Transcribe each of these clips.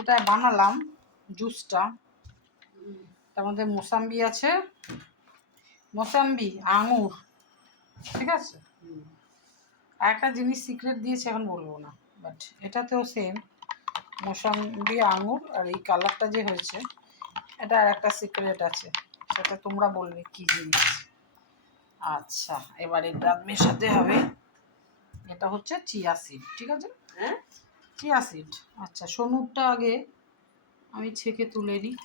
এটা বানালাম জুসটা। তার মধ্যে মোসাম্বি আছে, মোসাম্বি আঙুর, ঠিক আছে। আর একটা জিনিস সিক্রেট দিয়েছে, এখন বলবো না, বাট এটাতেও সেম মোসাম্বি আঙুর। আর এই কালারটা যে হয়েছে, এটা আর একটা সিক্রেট আছে, সেটা তোমরা বলবে কি জিনিস। আচ্ছা, এবার এটা মেশাতে হবে। এটা হচ্ছে চিয়া সিড, ঠিক আছে। হ্যাঁ, চিয়া সিড। আচ্ছা, সনুরটা আগে আমি ছেঁকে তুলে নিই,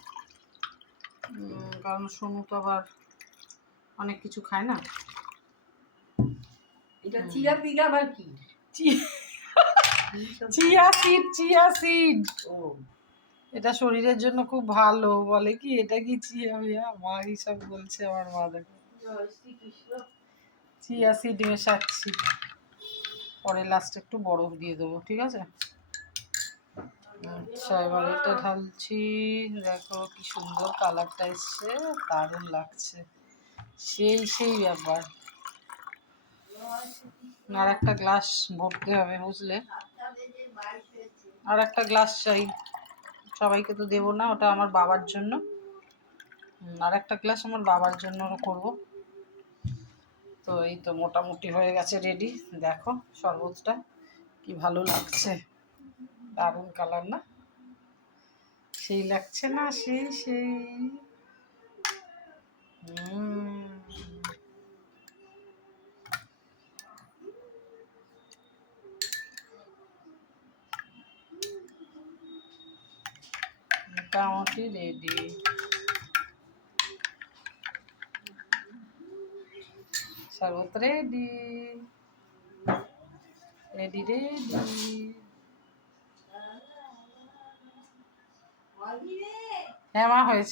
কারণ সনু তো আবার অনেক কিছু খায় না। এটা চিয়া সিড আবার কি? Chia seed, chia seed. ও, এটা শরীরের জন্য খুব ভালো। বলে কি এটা কি চিয়া বিয়া, মা এইসব বলছে আমার মা। দেখো, চিয়া সিড মেশাচ্ছি, পরে লাস্টে একটু বরফ দিয়ে দেবো, ঠিক আছে। আচ্ছা, এবার এটা ঢালছি। দেখো কি সুন্দর কালারটা এসছে, দারুণ লাগছে, সেই সেই ব্যাপার। আর একটা গ্লাস ভরতে হবে, বুঝলে, আর একটা গ্লাস চাই। সবাইকে তো দেবো না, ওটা আমার বাবার জন্য। আর একটা গ্লাস আমার বাবার জন্য করব। তো এই তো মোটামুটি হয়ে গেছে রেডি। দেখো শরবতটা কি ভালো লাগছে, দারুণ কালার না, সেই লাগছে না, সেই সেই। মোটামুটি রেডি। শরবত রেডি, রেডি রেডি। হ্যাঁ মা, হয়েছে।